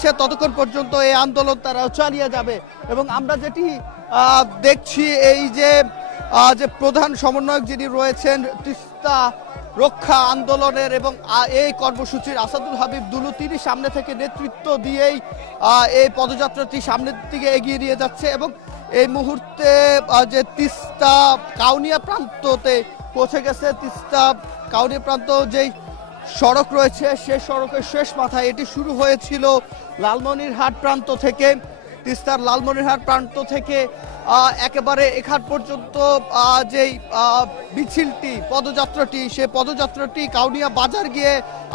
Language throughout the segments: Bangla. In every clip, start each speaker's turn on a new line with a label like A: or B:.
A: যাচ্ছে, ততক্ষণ পর্যন্ত এই আন্দোলন তারা চালিয়ে যাবে। এবং আমরা যেটি দেখছি এই যে যে প্রধান সমন্বয়ক যিনি রয়েছেন, তিস্তা রক্ষা আন্দোলনের এবং এই কর্মসূচির আসাদুল হাবিব দুলু, তিনি সামনে থেকে নেতৃত্ব দিয়েই এই পদযাত্রাটি সামনের দিকে এগিয়ে নিয়ে যাচ্ছে এবং এই মুহূর্তে যে তিস্তা কাউনিয়া প্রান্ততে পৌঁছে গেছে, তিস্তা কাউনিয়া প্রান্ত যেই সড়ক রয়েছে, সে সড়কের শেষ মাথায় এটি শুরু হয়েছিল। লালমনিরহাট প্রান্ত থেকে, তিস্তার লালমনিরহাট প্রান্ত থেকে একেবারে এখান পর্যন্ত যেই মিছিলটি, পদযাত্রাটি, সে পদযাত্রাটি কাউনিয়া বাজার গিয়ে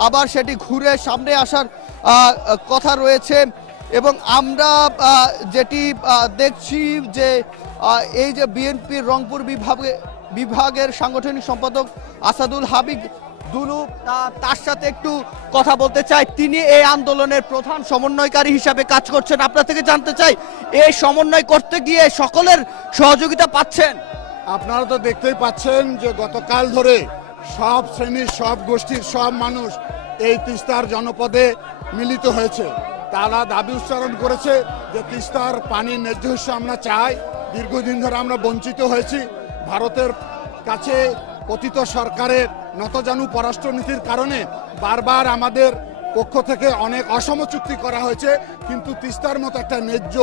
A: আবার সেটি ঘুরে সামনে আসার কথা রয়েছে। এবং আমরা যেটি দেখছি যে এই যে বিএনপির রংপুর বিভাগে, বিভাগের সাংগঠনিক সম্পাদক আসাদুল হাবিব দুলু তার সাথে একটু কথা বলতে চাই। তিনি এই আন্দোলনের প্রধান সমন্বয়কারী হিসাবে কাজ করছেন। আপনার থেকে জানতে চাই, এই সমন্বয় করতে গিয়ে সকলের সহযোগিতা পাচ্ছেন?
B: আপনারা তো দেখতেই পাচ্ছেন যে গতকাল ধরে সব শ্রেণির, সব গোষ্ঠীর, সব মানুষ এই তিস্তার জনপদে মিলিত হয়েছে। তারা দাবি উচ্চারণ করেছে যে তিস্তার পানির ন্যায্য আমরা চাই। দীর্ঘদিন ধরে আমরা বঞ্চিত হয়েছি। ভারতের কাছে পতিত সরকারের নতজানু পররাষ্ট্রনীতির কারণে বারবার আমাদের পক্ষ থেকে অনেক অসম চুক্তি করা হয়েছে, কিন্তু তিস্তার মতো একটা ন্যায্য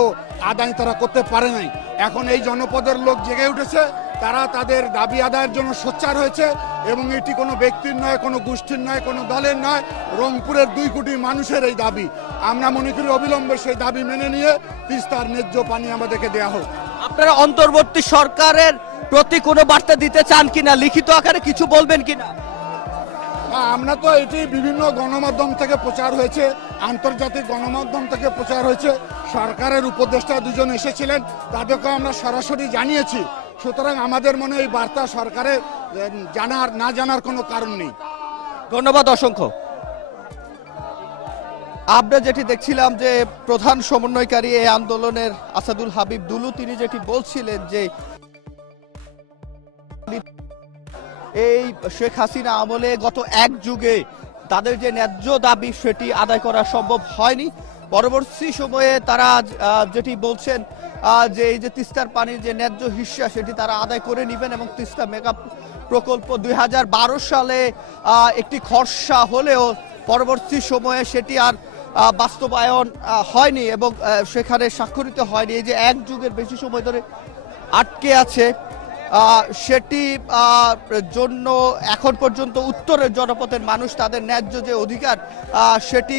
B: আদায় তারা করতে পারে নাই। এখন এই জনপদের লোক জেগে উঠেছে, তারা তাদের দাবি আদায়ের জন্য সোচ্চার হয়েছে এবং এটি কোনো ব্যক্তির নয়, কোনো গোষ্ঠীর নয়, কোনো দলের নয়, রংপুরের দুই কোটি মানুষের এই দাবি। আমরা মনে করি অবিলম্বে সেই দাবি মেনে নিয়ে তিস্তার ন্যায্য পানি আমাদেরকে দেওয়া হোক।
A: আপনারা অন্তর্বর্তী সরকারের প্রতি কোনো বার্তা দিতে চান কিনা? লিখিত আকারে কিছু বলবেন কিনা?
B: আমরা তো এটি বিভিন্ন গণমাধ্যম থেকে প্রচার হয়েছে আন্তর্জাতিক গণমাধ্যম থেকে প্রচার হয়েছে। সরকারের উপদেষ্টা দুজন এসেছিলেন তাদেরকে আমরা সরাসরি জানিয়েছি। সুতরাং আমাদের মনে এই বার্তা সরকারের জানার না জানার কোনো কারণ নেই।
A: ধন্যবাদ অসংখ্য। আমরা যেটি দেখছিলাম যে প্রধান সমন্বয়কারী এই আন্দোলনের আসাদুল হাবিব দুলু, তিনি যেটি বলছিলেন যে এই শেখ হাসিনা আমলে গত এক যুগে তাদের যে ন্যায্য দাবি সেটি আদায় করা সম্ভব হয়নি। পরবর্তী সময়ে তারা যেটি বলছেন যে এই যে তিস্তার পানির যে ন্যায্য হিস্সা সেটি তারা আদায় করে নেবেন এবং তিস্তা মেগা প্রকল্প দুই হাজার বারো সালে একটি খরসা হলেও পরবর্তী সময়ে সেটি আর বাস্তবায়ন হয়নি এবং সেখানে স্বাক্ষরিত হয়নি। এই যে এক যুগের বেশি সময় ধরে আটকে আছে সেটি জন্য এখন পর্যন্ত উত্তরের জনপথের মানুষ তাদের ন্যায্য যে অধিকার সেটি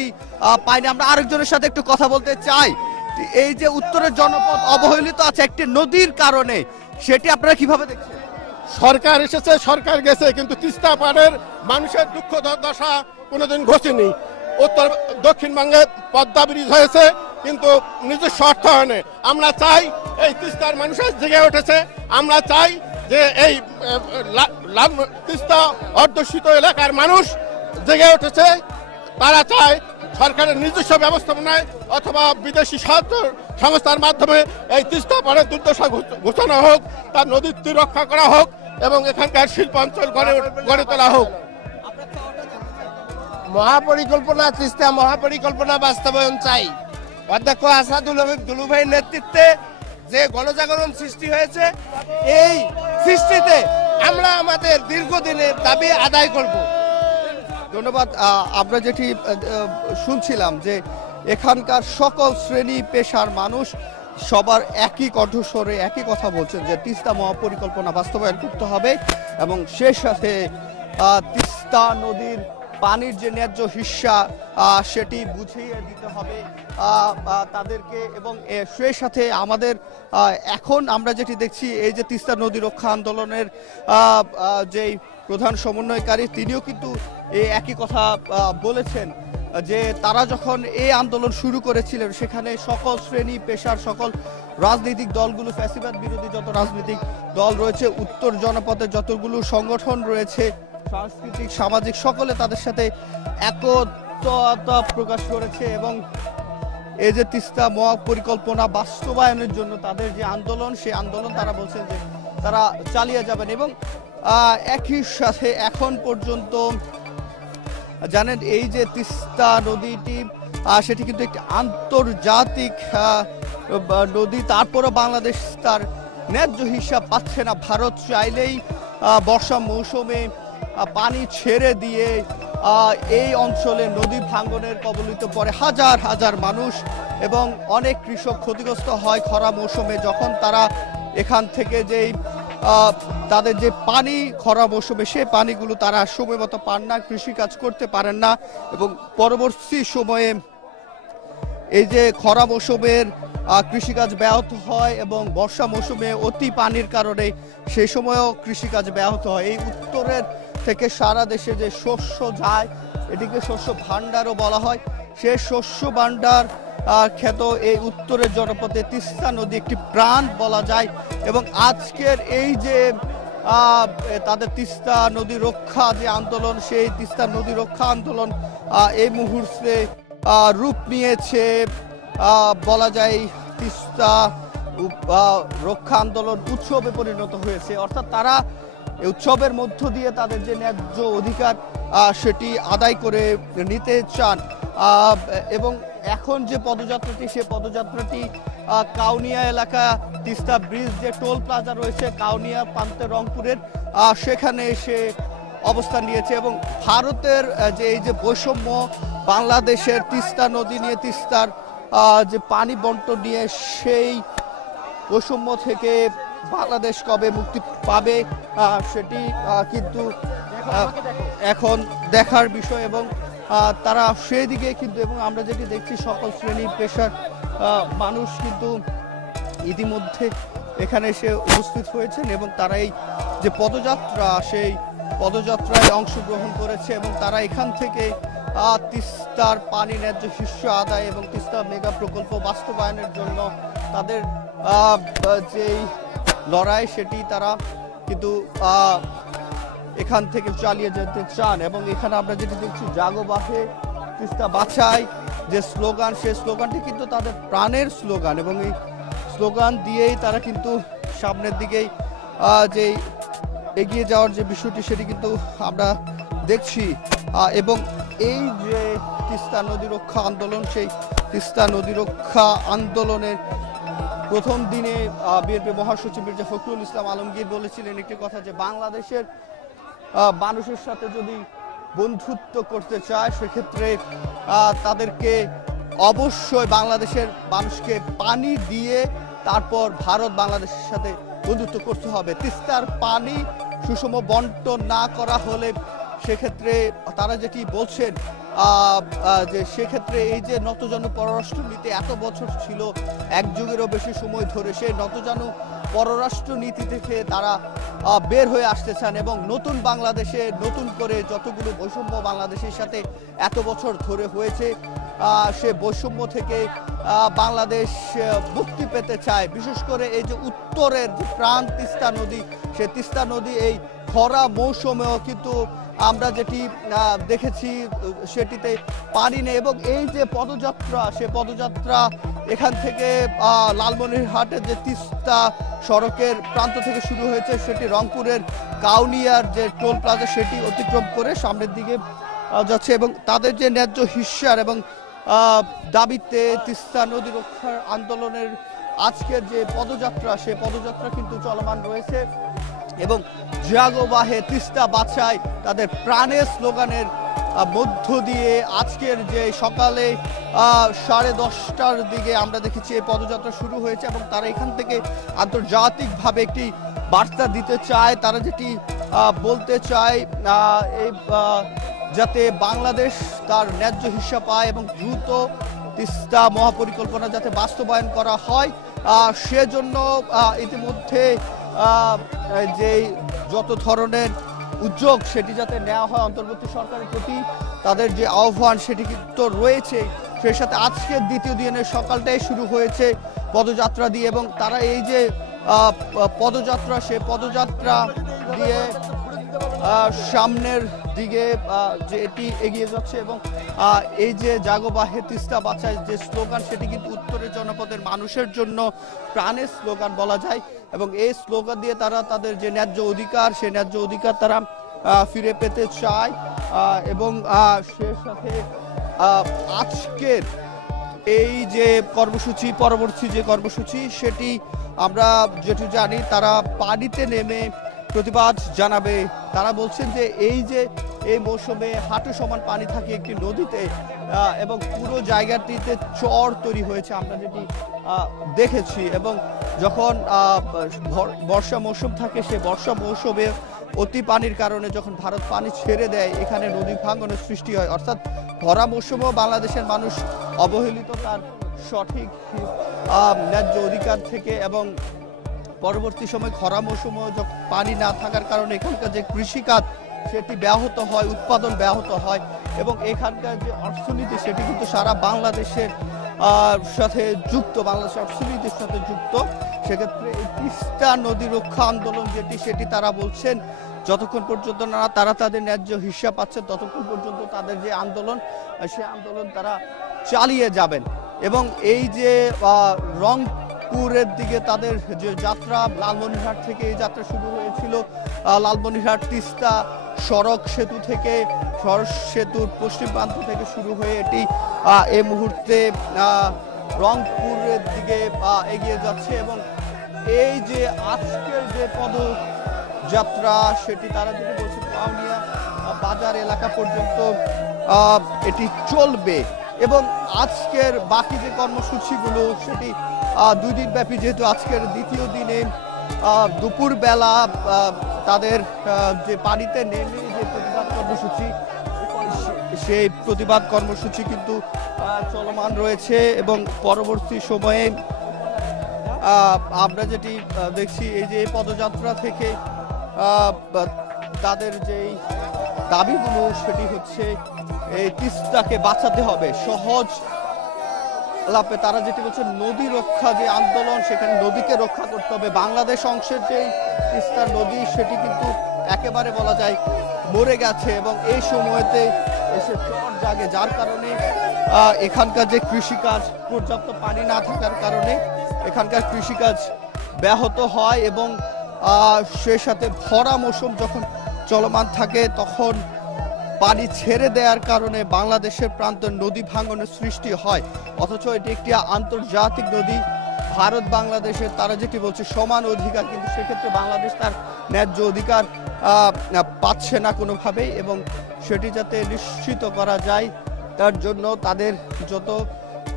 A: পায়নি। আমরা আরেকজনের সাথে একটু কথা বলতে চাই। এই যে উত্তরের জনপদ অবহেলিত আছে একটি নদীর কারণে, সেটি আপনারা কীভাবে দেখছেন?
C: সরকার এসেছে, সরকার গেছে, কিন্তু তিস্তা পাড়ের মানুষের দুঃখ দশা কোনোদিন ঘটেনি। উত্তর দক্ষিণবঙ্গে পদ্মা ব্রিজ হয়েছে, কিন্তু নিজস্ব অর্থায়নে আমরা চাই এই তিস্তার মানুষের জেগে উঠেছে। আমরা চাই যে এই তিস্তা অধ্যুষিত এলাকার মানুষ জেগে উঠেছে। তারা চায় সরকারের নিজস্ব ব্যবস্থাপনায় অথবা বিদেশি সাহায্য সংস্থার মাধ্যমে এই তিস্তা পাড়ের দুর্দশা ঘোষ- ঘোষণা হোক, তার নদীর তীর রক্ষা করা হোক, এবং এখানকার শিল্পাঞ্চল গড়ে গড়ে তোলা হোক।
D: মহাপরিকল্পনা তিস্তা মহাপরিকল্পনা বাস্তবায়ন চাই। অধ্যক্ষ আসাদুল হাবিব নেতৃত্বে যে গণজাগরণ সৃষ্টি হয়েছে, এই সৃষ্টিতে আমরা আমাদের দীর্ঘদিনের দাবি আদায় করব।
A: ধন্যবাদ। আমরা যেটি শুনছিলাম যে এখানকার সকল শ্রেণি পেশার মানুষ সবার একই কণ্ঠস্বরে একই কথা বলছেন যে তিস্তা মহাপরিকল্পনা বাস্তবায়ন করতে হবে এবং সে সাথে তিস্তা নদীর পানির যে ন্যায্য আহ, সেটি বুঝিয়ে দিতে হবে। তাদেরকে এবং সে সাথে আমাদের এখন আমরা যেটি দেখছি এই যে তিস্তা নদী রক্ষা আন্দোলনের যেই প্রধান সমন্বয়কারী তিনিও কিন্তু একই কথা বলেছেন যে তারা যখন এই আন্দোলন শুরু করেছিলেন সেখানে সকল শ্রেণি পেশার সকল রাজনৈতিক দলগুলো ফ্যাসিবাদ বিরোধী যত রাজনৈতিক দল রয়েছে উত্তর জনপথে যতগুলো সংগঠন রয়েছে সাংস্কৃতিক, সামাজিক সকলে তাদের সাথে একতা প্রকাশ করেছে এবং এই যে তিস্তা মহাপরিকল্পনা বাস্তবায়নের জন্য তাদের যে আন্দোলন, সেই আন্দোলন তারা বলছেন যে তারা চালিয়ে যাবেন এবং একই সাথে এখন পর্যন্ত জানেন এই যে তিস্তা নদীটি সেটি কিন্তু একটি আন্তর্জাতিক নদী, তারপরও বাংলাদেশ তার ন্যায্য হিসাব পাচ্ছে না। ভারত চাইলেই বর্ষা মৌসুমে পানি ছেড়ে দিয়ে এই অঞ্চলে নদী ভাঙ্গনের কবলিত পড়ে হাজার হাজার মানুষ এবং অনেক কৃষক ক্ষতিগ্রস্ত হয় খরা মৌসুমে। যখন তারা এখান থেকে যেই তাদের যে পানি খরা মৌসুমে, সে পানিগুলো তারা সময় মতো পান না, কৃষিকাজ করতে পারেন না এবং পরবর্তী সময়ে এই যে খরা মৌসুমের কৃষিকাজ ব্যাহত হয় এবং বর্ষা মৌসুমে অতি পানির কারণে সেই সময়ও কৃষিকাজ ব্যাহত হয়। এই উত্তরের থেকে সারা দেশে যে শস্য যায়, এটিকে শস্য ভাণ্ডারও বলা হয়। সে শস্য ভাণ্ডার খ্যাত এই উত্তরের জনপদে তিস্তা নদী একটি প্রাণ বলা যায় এবং আজকের এই যে তাদের তিস্তা নদী রক্ষা যে আন্দোলন, সেই তিস্তা নদী রক্ষা আন্দোলন এই মুহূর্তে রূপ নিয়েছে বলা যায় তিস্তা রক্ষা আন্দোলন উৎসবে পরিণত হয়েছে। অর্থাৎ তারা এই উৎসবের মধ্য দিয়ে তাদের যে ন্যায্য অধিকার সেটি আদায় করে নিতে চান। এবং এখন যে পদযাত্রাটি, সে পদযাত্রাটি কাউনিয়া এলাকা তিস্তা ব্রিজ যে টোল প্লাজা রয়েছে, কাউনিয়া প্রান্তে রংপুরের সেখানে এসে অবস্থান নিয়েছে এবং ভারতের যে এই যে বৈষম্য, বাংলাদেশের তিস্তা নদী নিয়ে, তিস্তার যে পানি বন্টন নিয়ে, সেই বৈষম্য থেকে বাংলাদেশ কবে মুক্তি পাবে সেটি কিন্তু এখন দেখার বিষয় এবং তারা সেই দিকে কিন্তু, এবং আমরা যেটি দেখছি সকল শ্রেণি পেশার মানুষ কিন্তু ইতিমধ্যে এখানে এসে উপস্থিত হয়েছেন এবং তারা এই যে পদযাত্রা, সেই পদযাত্রায় অংশগ্রহণ করেছে এবং তারা এখান থেকে তিস্তার পানি ন্যায্য শীর্ষ আদায় এবং তিস্তা মেগা প্রকল্প বাস্তবায়নের জন্য তাদের যেই লড়াই সেটি তারা কিন্তু এখান থেকে চালিয়ে যেতে চান। এবং এখানে আমরা যেটি দেখছি জাগোবাহে তিস্তা বাছাই, যে স্লোগান, সেই স্লোগানটি কিন্তু তাদের প্রাণের স্লোগান। এবং এই স্লোগান দিয়েই তারা কিন্তু সামনের দিকেই যে এগিয়ে যাওয়ার যে বিষয়টি, সেটি কিন্তু আমরা দেখছি। এবং এই যে তিস্তা নদী রক্ষা আন্দোলন, সেই তিস্তা নদী রক্ষা আন্দোলনের প্রথম দিনে বিএনপি মহাসচিব মির্জা ফখরুল ইসলাম আলমগীর বলেছিলেন একটি কথা যে বাংলাদেশের মানুষের সাথে যদি বন্ধুত্ব করতে চায়, সেক্ষেত্রে তাদেরকে অবশ্যই বাংলাদেশের মানুষকে পানি দিয়ে তারপর ভারত বাংলাদেশের সাথে বন্ধুত্ব করতে হবে। তিস্তার পানি সুষম বন্টন না করা হলে সেক্ষেত্রে তারা যেটি বলছেন যে সেক্ষেত্রে এই যে নতজানু পররাষ্ট্রনীতি এত বছর ছিল, এক যুগেরও বেশি সময় ধরে সে নতজানু পররাষ্ট্রনীতি থেকে তারা বের হয়ে আসতে চান এবং নতুন বাংলাদেশে নতুন করে যতগুলো বৈষম্য বাংলাদেশের সাথে এত বছর ধরে হয়েছে সে বৈষম্য থেকে বাংলাদেশ মুক্তি পেতে চায়। বিশেষ করে এই যে উত্তরের যে প্রাণ, তিস্তা নদী, সে তিস্তা নদী এই খরা মৌসুমেও কিন্তু আমরা যেটি দেখেছি, সেটিতে পানি নেই এবং এই যে পদযাত্রা, সে পদযাত্রা এখান থেকে লালমনিরহাটের যে তিস্তা সড়কের প্রান্ত থেকে শুরু হয়েছে, সেটি রংপুরের কাউনিয়ার যে টোল প্লাজা, সেটি অতিক্রম করে সামনের দিকে যাচ্ছে এবং তাদের যে ন্যায্য হিস্যার এবং দাবিতে তিস্তা নদী রক্ষার আন্দোলনের আজকের যে পদযাত্রা, সে পদযাত্রা কিন্তু চলমান রয়েছে। এবং জাগোবাহে তিস্তা বাছাই তাদের প্রাণের স্লোগানের মধ্য দিয়ে আজকের যে সকালে সাড়ে দশটার দিকে আমরা দেখেছি এই পদযাত্রা শুরু হয়েছে এবং তারা এখান থেকে আন্তর্জাতিকভাবে একটি বার্তা দিতে চায়। তারা যেটি বলতে চায় এই যাতে বাংলাদেশ তার ন্যায্য হিস্সা পায় এবং দ্রুত তিস্তা মহাপরিকল্পনা যাতে বাস্তবায়ন করা হয়। সেজন্য ইতিমধ্যে যে যত ধরনের উদ্যোগ সেটি যাতে নেওয়া হয় অন্তর্বর্তী সরকারের প্রতি, তাদের যে আহ্বান সেটি কিন্তু রয়েছে। সেই সাথে আজকের দ্বিতীয় দিনের সকালটাই শুরু হয়েছে পদযাত্রা দিয়ে এবং তারা এই যে পদযাত্রা, সে পদযাত্রা দিয়ে সামনের দিকে যে এটি এগিয়ে যাচ্ছে এবং এই যে জাগোবাহে তিস্তা বাঁচায় যে স্লোগান, সেটি কিন্তু উত্তরের জনপদের মানুষের জন্য প্রাণের স্লোগান বলা যায় এবং এই স্লোগান দিয়ে তারা তাদের যে ন্যায্য অধিকার, সেই ন্যায্য অধিকার তারা ফিরে পেতে চায় এবং সে সাথে আজকের এই যে কর্মসূচি, পরবর্তী যে কর্মসূচি, সেটি আমরা যেটু জানি, তারা পানিতে নেমে প্রতিবাদ জানাবে। তারা বলছেন যে এই যে এই মৌসুমে হাঁটু সমান পানি থাকে একটি নদীতে এবং পুরো জায়গাটিতে চর তৈরি হয়েছে আমরা যেটি দেখেছি। এবং যখন বর্ষা মৌসুম থাকে, সে বর্ষা মৌসুমে অতি পানির কারণে যখন ভারত পানি ছেড়ে দেয়, এখানে নদী ভাঙ্গনের সৃষ্টি হয়। অর্থাৎ ভরা মৌসুমেও বাংলাদেশের মানুষ অবহেলিত তার সঠিক ন্যায্য অধিকার থেকে এবং পরবর্তী সময় খরা যখন পানি না থাকার কারণে এখানকার যে কৃষিকাজ সেটি ব্যাহত হয় উৎপাদন ব্যাহত হয় এবং এখানকার যে অর্থনীতি সেটি কিন্তু সারা বাংলাদেশের সাথে যুক্ত বাংলাদেশের অর্থনীতির সাথে যুক্ত। সেক্ষেত্রে তিস্তা নদী রক্ষা আন্দোলন যেটি সেটি তারা বলছেন যতক্ষণ পর্যন্ত না তারা তাদের ন্যায্য হিসাব পাচ্ছে ততক্ষণ পর্যন্ত তাদের যে আন্দোলন সে আন্দোলন তারা চালিয়ে যাবেন। এবং এই যে আহ, রংপুরের দিকে তাদের যে যাত্রা লালমনিরহাট থেকে এই যাত্রা শুরু হয়েছিল। লালমনিরহাট তিস্তা সড়ক সেতু থেকে সড়ক সেতুর পশ্চিম প্রান্ত থেকে শুরু হয়ে এটি এ মুহূর্তে রংপুরের দিকে এগিয়ে যাচ্ছে এবং এই যে আজকের যে পদ যাত্রা সেটি তারা যেটা বলছে কাউনিয়া আহ, বাজার এলাকা পর্যন্ত এটি চলবে। এবং আজকের বাকি যে কর্মসূচিগুলো সেটি দুই দিন ব্যাপী যেহেতু আজকের দ্বিতীয় দিনে দুপুরবেলা তাদের যে পানিতে নেমে যে প্রতিবাদ কর্মসূচি সেই প্রতিবাদ কর্মসূচি কিন্তু চলমান রয়েছে এবং পরবর্তী সময়ে আমরা যেটি দেখছি এই যে পদযাত্রা থেকে তাদের যেই দাবিগুলো, সেটি হচ্ছে এই তিস্তাকে বাঁচাতে হবে। সহজ লাভে তারা যেটি বলছে, নদী রক্ষা যে আন্দোলন, সেখানে নদীকে রক্ষা করতে হবে। বাংলাদেশ অংশের যে তিস্তার নদী, সেটি কিন্তু একেবারে বলা যায় মরে গেছে এবং এই সময়তে এসে চর জাগে। যার কারণে এখানকার যে কৃষিকাজ পর্যাপ্ত পানি না থাকার কারণে এখানকার কৃষিকাজ ব্যাহত হয় এবং সে সাথে ভরা মৌসুম যখন চলমান থাকে, তখন পানি ছেড়ে দেওয়ার কারণে বাংলাদেশের প্রান্তে নদী ভাঙনের সৃষ্টি হয়। অথচ এটি একটি আন্তর্জাতিক নদী। ভারত, বাংলাদেশের তারা যেটি বলছে, সমান অধিকার। কিন্তু সেক্ষেত্রে বাংলাদেশ তার ন্যায্য অধিকার পাচ্ছে না কোনোভাবেই এবং সেটি যাতে নিশ্চিত করা যায়, তার জন্য তাদের যত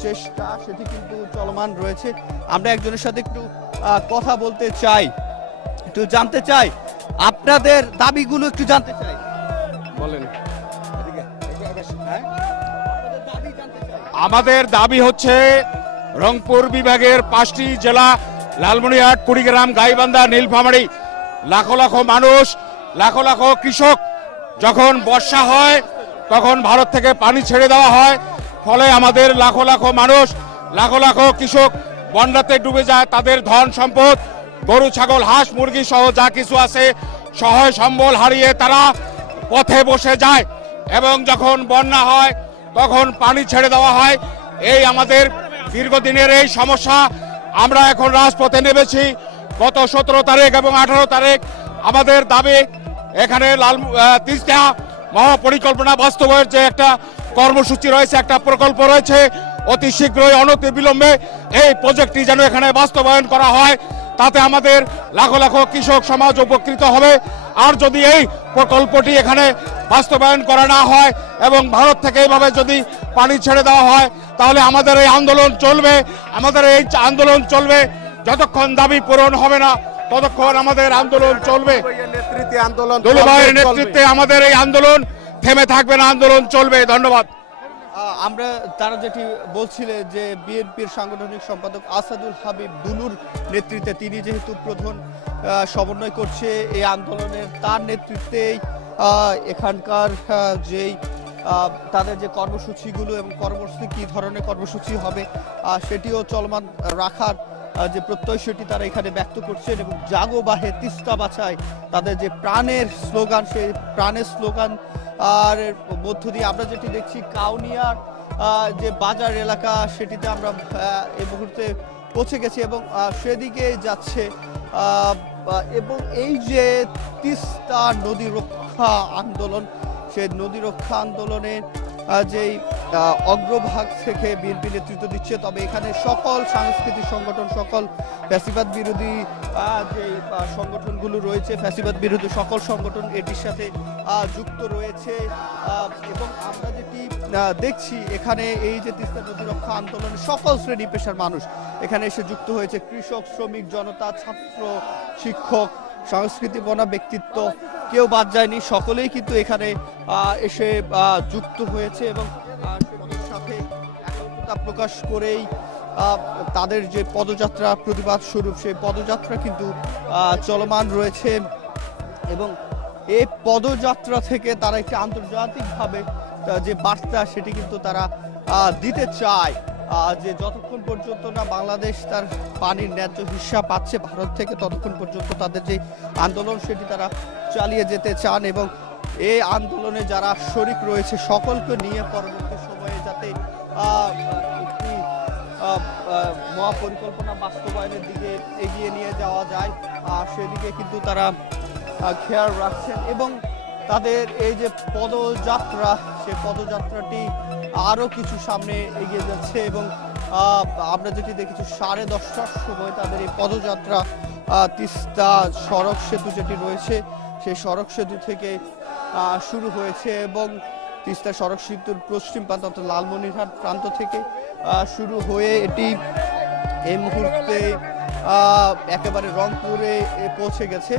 A: চেষ্টা, সেটি কিন্তু চলমান রয়েছে। আমরা একজনের সাথে একটু কথা বলতে চাই। একটু জানতে চাই। আপনাদের দাবিগুলো একটু জানতে চাই।
C: বলেন।
E: আমাদের দাবি হচ্ছে রংপুর বিভাগের পাঁচটি জেলা, লালমনিরহাট, কুড়িগ্রাম, গাইবান্ধা, নীলফামারী। লাখো লাখো মানুষ, লাখো লাখো কৃষক যখন বর্ষা হয়, তখন ভারত থেকে পানি ছেড়ে দেওয়া হয়। ফলে আমাদের লাখো লাখো মানুষ, লাখো লাখো কৃষক বন্যাতে ডুবে যায়, তাদের ধন সম্পদ, গরু, ছাগল, হাঁস, মুরগি সহ যা কিছু আছে, সহায় সম্বল হারিয়ে তারা পথে বসে যায়। এবং যখন বন্যা হয় তখন পানি ছেড়ে দেওয়া হয়। এই আমাদের দীর্ঘদিনের এই সমস্যা। আমরা এখন রাজপথে নেমেছি। গত সতেরো তারিখ এবং আঠারো তারিখ আমাদের দাবি এখানে লাল তিস্তা মহাপরিকল্পনা বাস্তবায়নের যে একটা কর্মসূচি রয়েছে, একটা প্রকল্প রয়েছে, অতি শীঘ্রই, অনতি বিলম্বে এই প্রজেক্টটি যেন এখানে বাস্তবায়ন করা হয়। তাতে আমাদের লাখো লাখো কৃষক সমাজ উপকৃত হবে। আর যদি এই প্রকল্পটি এখানে বাস্তবায়ন করা না হয় এবং ভারত থেকে এইভাবে যদি পানি ছেড়ে দেওয়া হয় তাহলে আমাদের এই আন্দোলন চলবে আমাদের এই আন্দোলন চলবে। যতক্ষণ দাবি পূরণ হবে না ততক্ষণ আমাদের আন্দোলন চলবে।
C: নেতৃত্বে আন্দোলন
E: দলুভাইয়ের। নেতৃত্বে আমাদের এই আন্দোলন থেমে থাকবে না আন্দোলন চলবে। ধন্যবাদ।
A: আমরা তারা যেটি বলছিলেন যে বিএনপির সাংগঠনিক সম্পাদক আসাদুল হাবিব দুলুর নেতৃত্বে তিনি যেহেতু প্রধান সমন্বয় করছে এই আন্দোলনের তার নেতৃত্বেই এখানকার যেই তাদের যে কর্মসূচিগুলো এবং কর্মসূচি, কী ধরনের কর্মসূচি হবে সেটিও চলমান রাখার যে প্রত্যয় সেটি তারা এখানে ব্যক্ত করছেন এবং জাগো বাহে তিস্তা বাছায় তাদের যে প্রাণের স্লোগান, সেই প্রাণের স্লোগান আর মধ্য দিয়ে আমরা যেটি দেখছি কাউনিয়ার যে বাজার এলাকা, সেটিতে আমরা এই মুহূর্তে পৌঁছে গেছি এবং সেদিকে যাচ্ছে এবং এই যে তিস্তা নদী রক্ষা আন্দোলন, সে নদী রক্ষা আন্দোলনের যেই অগ্রভাগ থেকে বিএনপি নেতৃত্ব দিচ্ছে, তবে এখানে সকল সাংস্কৃতিক সংগঠন, সকল ফ্যাসিবাদ বিরোধী যেই সংগঠনগুলো রয়েছে, ফ্যাসিবাদ বিরোধী সকল সংগঠন এটির সাথে যুক্ত রয়েছে। এবং আমরা যেটি দেখছি, এখানে এই যে তিস্তা নদী রক্ষা আন্দোলনে, সকল শ্রেণি পেশার মানুষ, এখানে এসে যুক্ত হয়েছে। কৃষক, শ্রমিক, জনতা, ছাত্র, শিক্ষক সংস্কৃতি বনা ব্যক্তিত্ব কেউ বাদ যায়নি। সকলেই কিন্তু এখানে এসে যুক্ত হয়েছে এবং সাথে একত্রতা প্রকাশ করেই তাদের যে পদযাত্রা প্রতিবাদ স্বরূপ, সেই পদযাত্রা কিন্তু চলমান রয়েছে এবং এই পদযাত্রা থেকে তারা একটি আন্তর্জাতিকভাবে যে বার্তা সেটি কিন্তু তারা দিতে চায়। যে যতক্ষণ পর্যন্ত না বাংলাদেশ তার পানির ন্যায্য হিস্সা পাচ্ছে, ভারত থেকে ততক্ষণ পর্যন্ত তাদের যে আন্দোলন সেটি তারা চালিয়ে যেতে চান এবং এই আন্দোলনে যারা শরিক রয়েছে সকলকে নিয়ে পরবর্তী সময়ে যাতে একটি মহাপরিকল্পনা বাস্তবায়নের দিকে এগিয়ে নিয়ে যাওয়া যায়, আর সেদিকে কিন্তু তারা খেয়াল রাখছেন এবং তাদের এই যে পদযাত্রা, সে পদযাত্রাটি আরও কিছু সামনে এগিয়ে যাচ্ছে এবং আমরা যেটি দেখেছি, সাড়ে দশটার সময় তাদের এই পদযাত্রা তিস্তা সড়ক সেতু যেটি রয়েছে, সেই সড়ক সেতু থেকে শুরু হয়েছে এবং তিস্তা সড়ক সেতুর পশ্চিম প্রান্ত অর্থাৎ লালমনিরহাট প্রান্ত থেকে শুরু হয়ে এটি এই মুহূর্তে একেবারে রংপুরে পৌঁছে গেছে।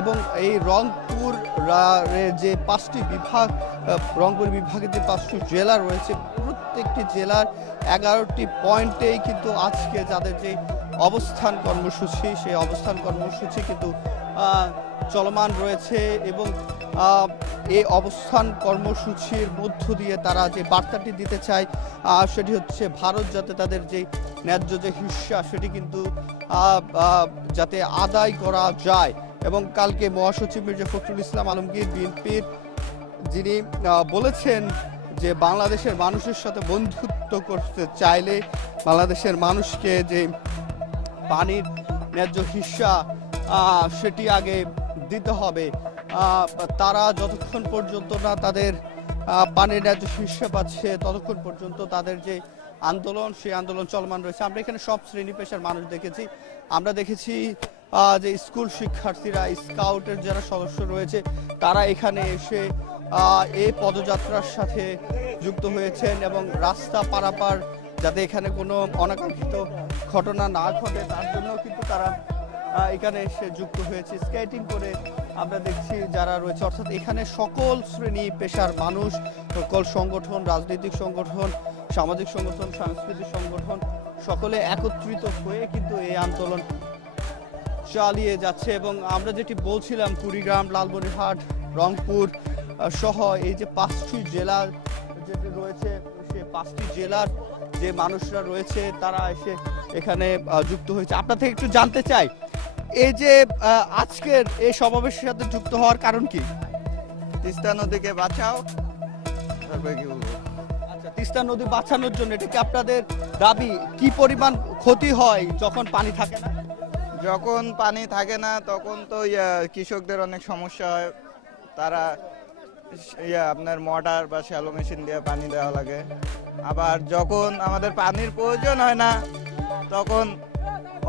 A: এবং এই রংপুর যে পাঁচটি বিভাগ রংপুর বিভাগের যে পাঁচটি জেলা রয়েছে, প্রত্যেকটি জেলার এগারোটি পয়েন্টেই কিন্তু আজকে যাদের যে অবস্থান কর্মসূচি, সেই অবস্থান কর্মসূচি কিন্তু চলমান রয়েছে এবং এই অবস্থান কর্মসূচির মধ্য দিয়ে তারা যে বার্তাটি দিতে চায় সেটি হচ্ছে ভারত যাতে তাদের যে ন্যায্য যে হিস্সা, সেটি কিন্তু যাতে আদায় করা যায়। এবং কালকে মহাসচিব মির্জা ফখরুল ইসলাম আলমগীর বিএনপির যিনি বলেছেন যে বাংলাদেশের মানুষের সাথে বন্ধুত্ব করতে চাইলে বাংলাদেশের মানুষকে যে পানির ন্যায্য হিস্সা সেটি আগে দিতে হবে। তারা যতক্ষণ পর্যন্ত না তাদের পানির ন্যায্য হিস্সা পাচ্ছে, ততক্ষণ পর্যন্ত তাদের যে আন্দোলন, সেই আন্দোলন চলমান রয়েছে। আমরা এখানে সব শ্রেণি পেশার মানুষ দেখেছি। আমরা দেখেছি যে স্কুল শিক্ষার্থীরা, স্কাউটের যারা সদস্য রয়েছে, তারা এখানে এসে এই পদযাত্রার সাথে যুক্ত হয়েছেন এবং রাস্তা পারাপার যাতে এখানে কোনো অনাকাঙ্ক্ষিত ঘটনা না ঘটে, তার জন্য কিন্তু তারা এখানে এসে যুক্ত হয়েছে। স্কেটিং করে আমরা দেখছি যারা রয়েছে। অর্থাৎ এখানে সকল শ্রেণি পেশার মানুষ সকল সংগঠন, রাজনৈতিক সংগঠন, সামাজিক সংগঠন, সাংস্কৃতিক সংগঠন, সকলে একত্রিত হয়ে কিন্তু এই আন্দোলন চালিয়ে যাচ্ছে এবং আমরা যেটি বলছিলাম কুড়িগ্রাম লালমনিরহাট রংপুর সহ এই যে পাঁচটি জেলা যেটি রয়েছে সে পাঁচটি জেলার যে মানুষরা রয়েছে তারা এসে এখানে যুক্ত হয়েছে। আপনার থেকে একটু জানতে চাই এই যে আজকের এই সমাবেশের সাথে যুক্ত হওয়ার কারণ কি?
F: তিস্তা নদীকে বাঁচাও তারপরে কি বলব?
A: আচ্ছা তিস্তা নদী বাঁচানোর জন্য এটা কি আপনাদের দাবি? কি পরিমাণ ক্ষতি হয় যখন পানি থাকে না?
F: যখন পানি থাকে না, তখন তো ইয়া, কৃষকদের অনেক সমস্যা হয়। তারা ইয়া, আপনার মোটর বা শ্যালো মেশিন দিয়ে পানি দেওয়া লাগে। আবার যখন আমাদের পানির প্রয়োজন হয় না, তখন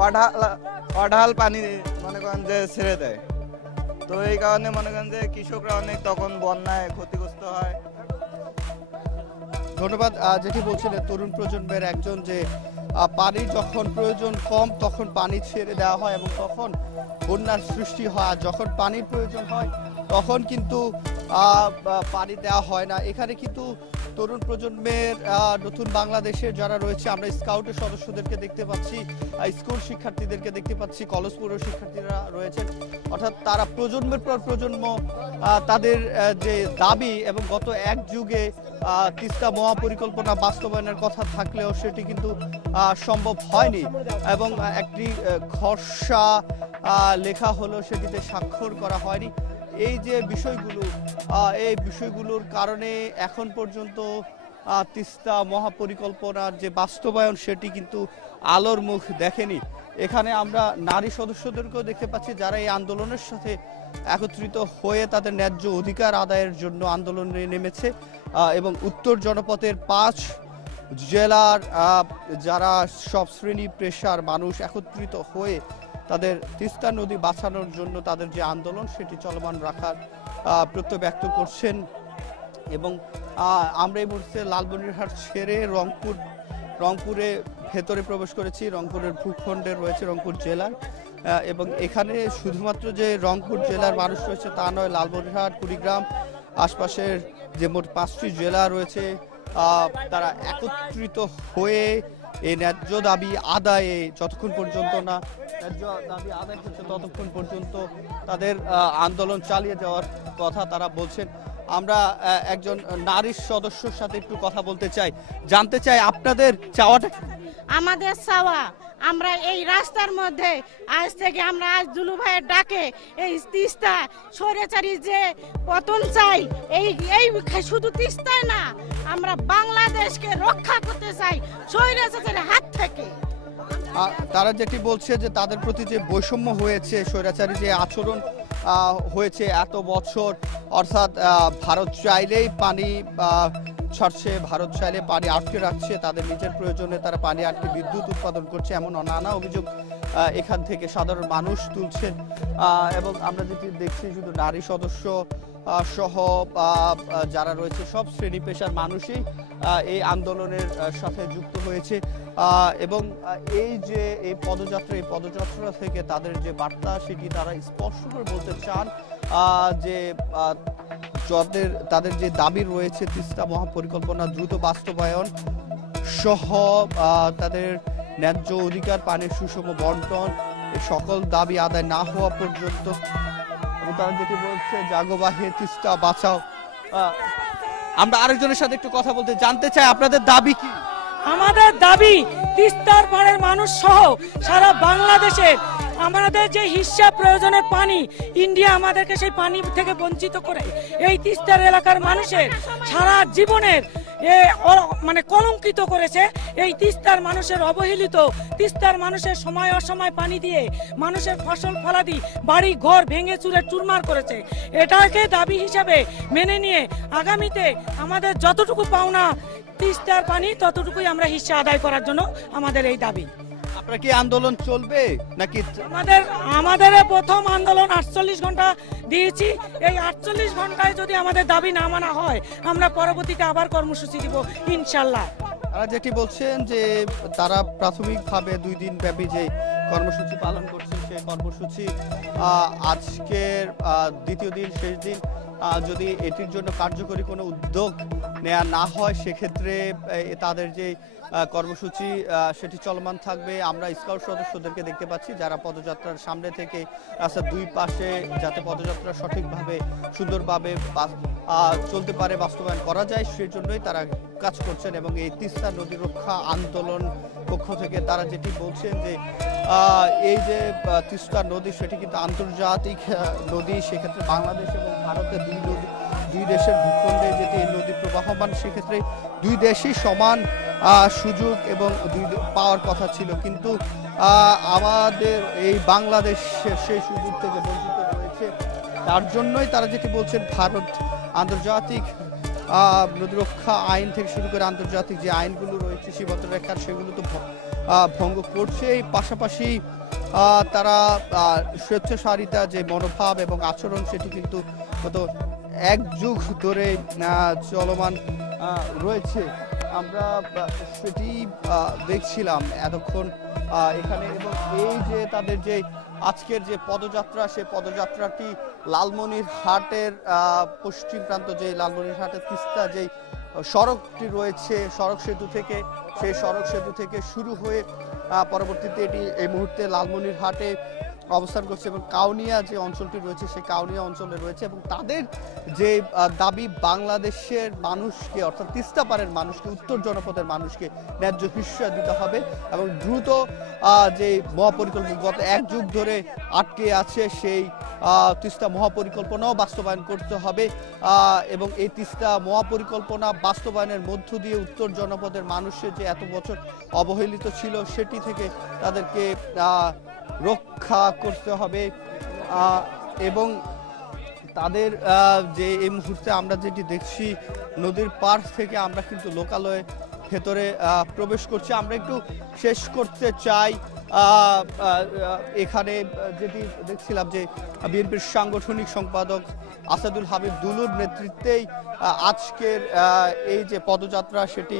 F: অঢাল অঢাল পানি মনে করেন যে ছেড়ে দেয়। তো এই কারণে মনে করেন যে কৃষকরা অনেক তখন বন্যায় ক্ষতিগ্রস্ত হয়।
A: ধন্যবাদ। যেটি বলছিলেন তরুণ প্রজন্মের একজন যে আহ, পানি যখন প্রয়োজন কম তখন পানি ছেড়ে দেওয়া হয় এবং তখন বন্যার সৃষ্টি হয়। যখন পানির প্রয়োজন হয় তখন কিন্তু পানি দেওয়া হয় না। এখানে কিন্তু তরুণ প্রজন্মের নতুন বাংলাদেশের যারা রয়েছে, আমরা স্কাউটের সদস্যদেরকে দেখতে পাচ্ছি স্কুল শিক্ষার্থীদেরকে দেখতে পাচ্ছি কলেজ পৌর শিক্ষার্থীরা রয়েছেন। অর্থাৎ তারা প্রজন্মের পর প্রজন্ম তাদের যে দাবি এবং গত এক যুগে তিস্তা মহাপরিকল্পনা বাস্তবায়নের কথা থাকলেও সেটি কিন্তু সম্ভব হয়নি। এবং একটি খসড়া লেখা হলো সেটিতে স্বাক্ষর করা হয়নি। এই যে বিষয়গুলো এই বিষয়গুলোর কারণে এখন পর্যন্ত তিস্তা মহাপরিকল্পনার যে বাস্তবায়ন সেটি কিন্তু আলোর মুখ দেখেনি। এখানে আমরা নারী সদস্যদেরকেও দেখতে পাচ্ছি যারা এই আন্দোলনের সাথে একত্রিত হয়ে তাদের ন্যায্য অধিকার আদায়ের জন্য আন্দোলনে নেমেছে এবং উত্তর জনপথের পাঁচ জেলার যারা সব শ্রেণি পেশার মানুষ একত্রিত হয়ে তাদের তিস্তা নদী বাঁচানোর জন্য তাদের যে আন্দোলন, সেটি চলমান রাখার প্রত্যয় ব্যক্ত করছেন এবং আমরা এই মুহূর্তে লালবনিরহাট ছেড়ে রংপুর, রংপুরে ভেতরে প্রবেশ করেছি। রংপুরের ভূখণ্ডে রয়েছে রংপুর জেলার এবং এখানে শুধুমাত্র যে রংপুর জেলার মানুষ রয়েছে তা নয় লালবনিরহাট কুড়িগ্রাম, আশপাশের যে মোট পাঁচটি জেলা রয়েছে তারা একত্রিত হয়ে এই ন্যায্য দাবি আদায়ে যতক্ষণ পর্যন্ত না, ন্যায্য দাবি আদায় হচ্ছে ততক্ষণ পর্যন্ত তাদের আন্দোলন চালিয়ে যাওয়ার কথা তারা বলছেন। আমরা একজন নারী সদস্যর সাথে একটু কথা বলতে চাই। জানতে চাই আপনাদের চাওয়াটা
G: আমাদের চাওয়া আমরা এই রাস্তার মধ্যে আজ থেকে আমরা আজ দুলু ভাইয়ের ডাকে এই তিস্তা সরেচারি যে পতন চাই এই এই শুধু তিস্তায় না আমরা বাংলাদেশকে রক্ষা করতে চাই স্বৈরাচারের হাত থেকে।
A: তারা যেটি বলছে যে তাদের প্রতি যে বৈষম্য হয়েছে স্বৈরাচারী যে আচরণ হয়েছে এত বছর। অর্থাৎ ভারত চাইলেই পানি ছাড়ছে ভারত চাইলে পানি আটকে রাখছে তাদের নিজের প্রয়োজনে তারা পানি আটকে বিদ্যুৎ উৎপাদন করছে এমন নানা অভিযোগ এখান থেকে সাধারণ মানুষ তুলছেন। আহ, এবং আমরা যেটি দেখছি শুধু নারী সদস্য সহ যারা রয়েছে সব শ্রেণি পেশার মানুষই এই আন্দোলনের সাথে যুক্ত হয়েছে। এবং এই যে এই পদযাত্রা এই পদযাত্রা থেকে তাদের যে বার্তা সেটি তারা স্পষ্ট করে বলতে চান আহ, যে যাদের তাদের যে দাবি রয়েছে তিস্তা মহাপরিকল্পনা দ্রুত বাস্তবায়ন সহ তাদের ন্যায্য অধিকার পানির সুষম বন্টন সকল দাবি আদায় না হওয়া পর্যন্ত। তারা যেটি বলছে জাগোবাহে তিস্তা বাঁচাও। আমরা আরেকজনের সাথে একটু কথা বলতে জানতে চাই আপনাদের দাবি কি?
H: আমাদের দাবি তিস্তার পাড়ের মানুষ সহ সারা বাংলাদেশের আমাদের যে হিসাব প্রয়োজনের পানি, ইন্ডিয়া আমাদেরকে সেই পানি থেকে বঞ্চিত করে। এই তিস্তার এলাকার মানুষের সারা জীবনের মানে কলঙ্কিত করেছে এই তিস্তার মানুষের অবহেলিত, তিস্তার মানুষের সময় অসময় পানি দিয়ে মানুষের ফসল ফলাদি, বাড়ি ঘর ভেঙে চুরে চুরমার করেছে। এটাকে দাবি হিসাবে মেনে নিয়ে আগামীতে আমাদের যতটুকু পাওনা তিস্তার পানি, ততটুকুই আমরা হিস্সা আদায় করার জন্য আমাদের এই দাবি।
A: আপনার কি আন্দোলন চলবে নাকি
H: আমাদের আমাদের প্রথম আন্দোলন আটচল্লিশ ঘণ্টা দিয়েছি। এই আটচল্লিশ ঘন্টায় যদি আমাদের দাবি না মানা হয় আমরা পরবর্তীতে আবার কর্মসূচি দিব ইনশাল্লাহ।
A: তারা যেটি বলছেন যে তারা প্রাথমিকভাবে দুই দিন ব্যাপী যে কর্মসূচি পালন করছেন সেই কর্মসূচি আজকের দ্বিতীয় দিন শেষ দিন যদি এটির জন্য কার্যকরী কোনো উদ্যোগ নেওয়া না হয় সেক্ষেত্রে তাদের যে কর্মসূচি সেটি চলমান থাকবে। আমরা স্কাউট সদস্যদেরকে দেখতে পাচ্ছি যারা পদযাত্রার সামনে থেকে রাস্তার দুই পাশে যাতে পদযাত্রা সঠিকভাবে সুন্দরভাবে চলতে পারে, বাস্তবায়ন করা যায়, সেজন্যই তারা কাজ করছেন এবং এই তিস্তা নদী রক্ষা আন্দোলন পক্ষ থেকে তারা যেটি বলছেন যে এই যে তিস্তা নদী, সেটি কিন্তু আন্তর্জাতিক নদী। সেক্ষেত্রে বাংলাদেশ এবং ভারতের দুই নদী দুই দেশের ভূখণ্ডে যেটি এই নদী প্রবাহমান, সেক্ষেত্রে দুই দেশই সমান সুযোগ এবং পাওয়ার কথা ছিল। কিন্তু আমাদের এই বাংলাদেশ সেই সুযোগ থেকে বঞ্চিত রয়েছে তার জন্যই তারা যেটি বলছেন ভারত আন্তর্জাতিক আহ, নদী রক্ষা আইন থেকে শুরু করে আন্তর্জাতিক যে আইনগুলো রয়েছে সীমান্ত রেখার সেগুলো তো ভঙ্গ করছে। এই পাশাপাশি তারা স্বেচ্ছাসারিতা যে মনোভাব এবং আচরণ সেটি কিন্তু গত এক যুগ ধরে চলমান রয়েছে। আমরা সেটি দেখছিলাম এতক্ষণ এখানে এবং এই যে তাদের যে আজকের যে পদযাত্রা সেই পদযাত্রাটি লালমনির হাটের পশ্চিম প্রান্ত যে লালমনির হাটের তিস্তা যেই সড়কটি রয়েছে, সড়ক সেতু থেকে, সেই সড়ক সেতু থেকে শুরু হয়ে পরবর্তীতে এটি এই মুহূর্তে লালমনির হাটে অবস্থান করছে এবং কাউনিয়া যে অঞ্চলটি রয়েছে, সেই কাউনিয়া অঞ্চলে রয়েছে এবং তাদের যে দাবি বাংলাদেশের মানুষকে, অর্থাৎ তিস্তা তিস্তাপাড়ের মানুষকে, উত্তর জনপদের মানুষকে ন্যায্য হিস্সা দিতে হবে এবং দ্রুত যে মহাপরিকল্পনা, গত এক যুগ ধরে আটকে আছে সেই তিস্তা মহাপরিকল্পনাও বাস্তবায়ন করতে হবে এবং এই তিস্তা মহাপরিকল্পনা বাস্তবায়নের মধ্য দিয়ে উত্তর জনপদের মানুষের যে এত বছর অবহেলিত ছিল, সেটি থেকে তাদেরকে রক্ষা করতে হবে। এবং তাদের যে এই মুহূর্তে আমরা যেটি দেখছি, নদীর পার থেকে আমরা কিন্তু লোকালয়ে ভেতরে প্রবেশ করছি। আমরা একটু শেষ করতে চাই। এখানে যেটি দেখছিলাম যে বিএনপির সাংগঠনিক সম্পাদক আসাদুল হাবিব দুলুর নেতৃত্বেই আজকের এই যে পদযাত্রা, সেটি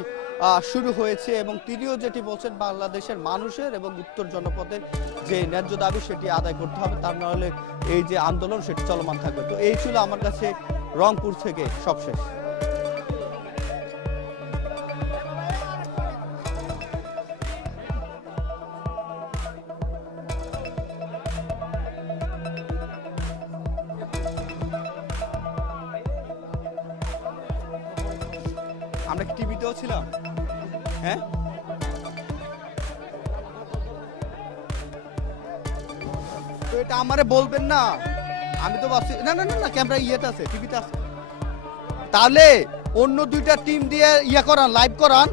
A: শুরু হয়েছে এবং তিনিও যেটি বলছেন, বাংলাদেশের মানুষের এবং উত্তর জনপদের যে ন্যায্য দাবি সেটি আদায় করতে হবে, তার নাহলে এই যে আন্দোলন সেটি চলমান থাকবে। তো এই ছিল আমার কাছে রংপুর থেকে সবশেষ। আমরা কি টিভিতেও ছিলাম? হ্যাঁ? তো এটা আমারে বলবেন না। আমি তো ভাবছি না না না না, ক্যামেরা ইয়েতে আছে, টিভিতে আছে। তাহলে অন্য দুইটা টিম দিয়ে ইয়ে করান লাইভ করান।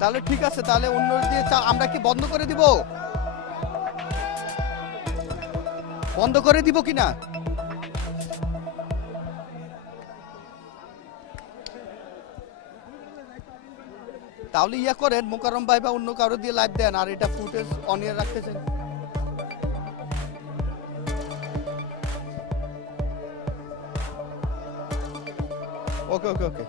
A: তাহলে ঠিক আছে, তাহলে অন্য দিয়ে আমরা কি বন্ধ করে দিব? বন্ধ করে দিব কিনা? তাহলে ইয়া করেন মোকারম ভাই বা অন্য কারও দিয়ে লাইভ দেন আর এটা ফুটেজ অন এয়ার রাখতেছেন। ওকে ওকে ওকে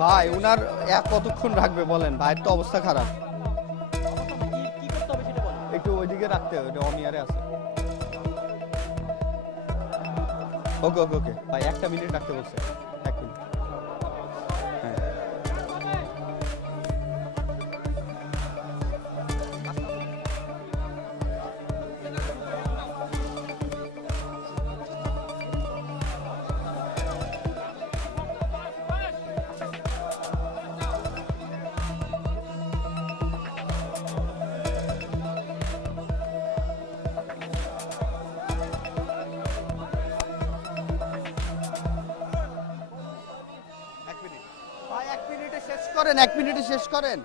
A: ভাই উনার এক কতক্ষণ রাখবে বলেন? ভাইয়ের তো অবস্থা খারাপ। একটু ওইদিকে রাখতে হবে অমিয়ারে আছে। ওকে ওকে ওকে ভাই একটা মিনিট রাখতে বলছে। করেন।